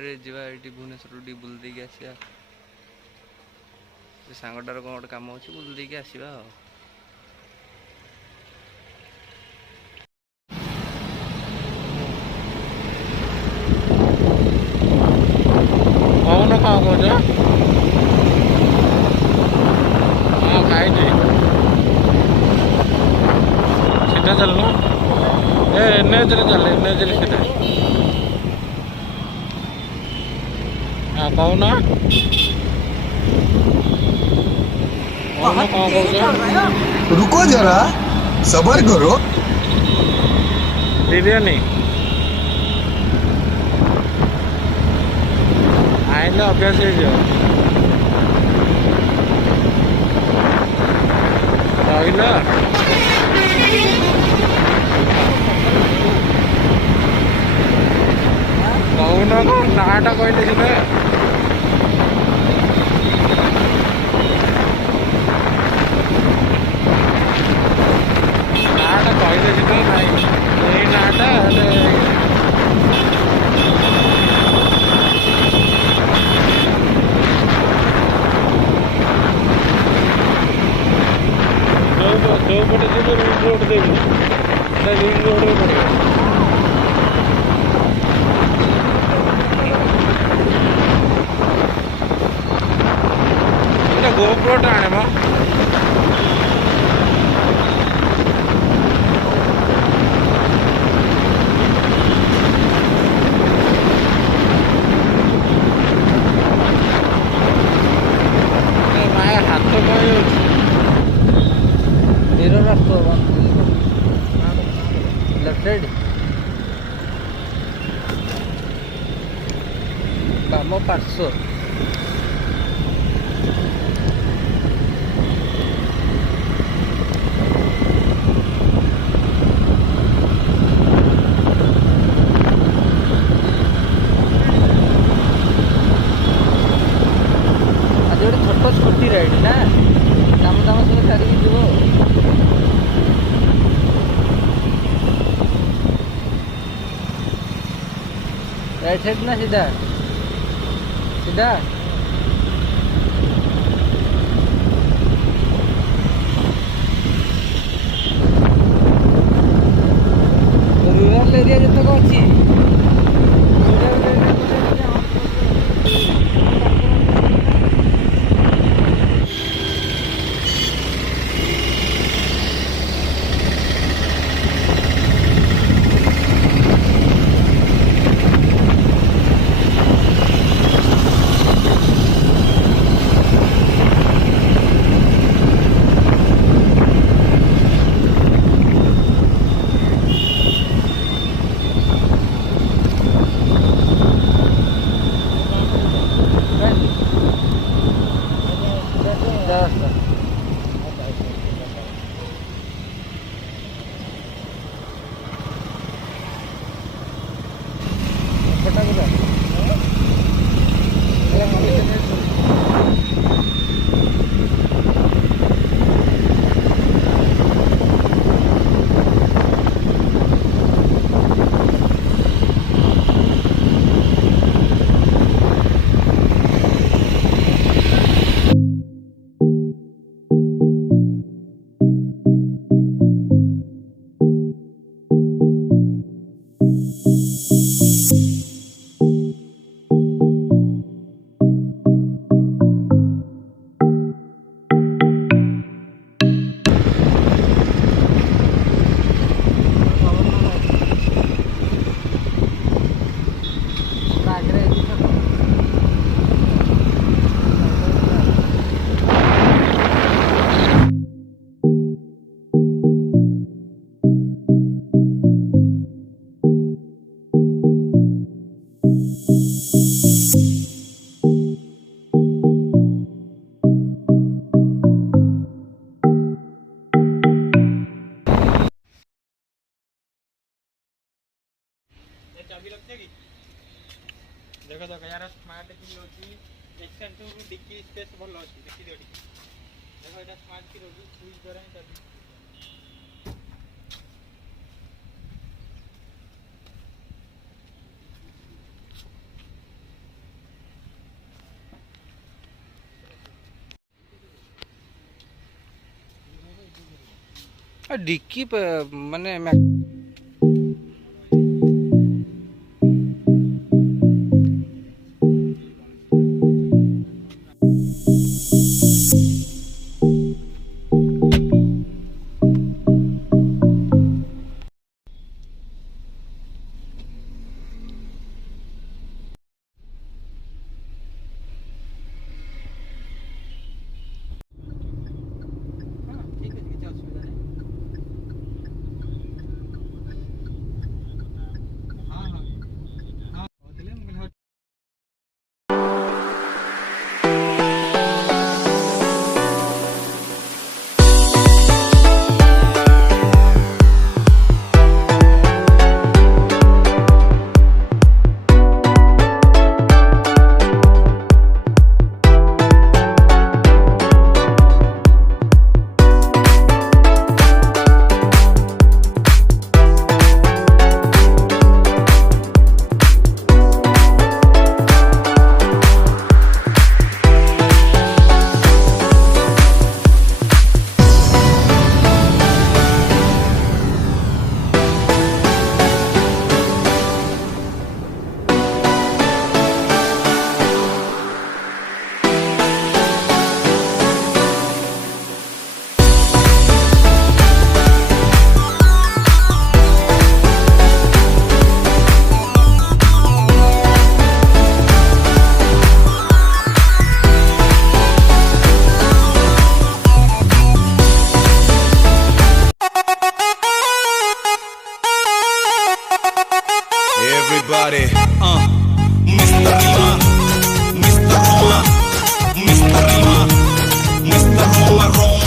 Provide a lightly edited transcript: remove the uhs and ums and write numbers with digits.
गाड़ी जावा ये Bhubaneswar T bull देकी आसिया सांगटार कौन गोटे कम अच्छे बुल देकी आसवा कौन कौन कौच हाँ खाई सीधा चलना एनएच चल एनएच सीधा हाँ कौन रुको जरा सबर करो बिरयानी आइले अभ्यास हो रहा कौन नाटा कहले सीधा नाटा कहले सीधा नहीं नाटा जो पटे जो रिंग रोड देवी रिंग रोड में पड़ेगा गोप्रो टाणे मा माया हाथ तो नीरो रास्ता लेफ्ट साइड बाम पार्श्व छोट स्कूटी राइड ना काम दाम सब सारी जीव राइट साइड ना सीधा सीधा रूरल एरिया जितक अच्छी चाबी लगते कि देखो देखो यार स्मार्ट की होची एक्सटेंशन रो डिक्की स्पेस भल अछि देखि दियो टिके देखो एटा स्मार्ट की रोजी स्विच द्वारा ही चाबी डिक्की माने ठीक है କିଛି ଅସୁବିଧା ନାହିଁ ହଁ ହଁ ହଁ କହୁଥିଲେ ମୁଁ କହିଲି Everybody, Mr. Rima, Mr. Roma, Mr. Rima, Mr. Roma, Roma.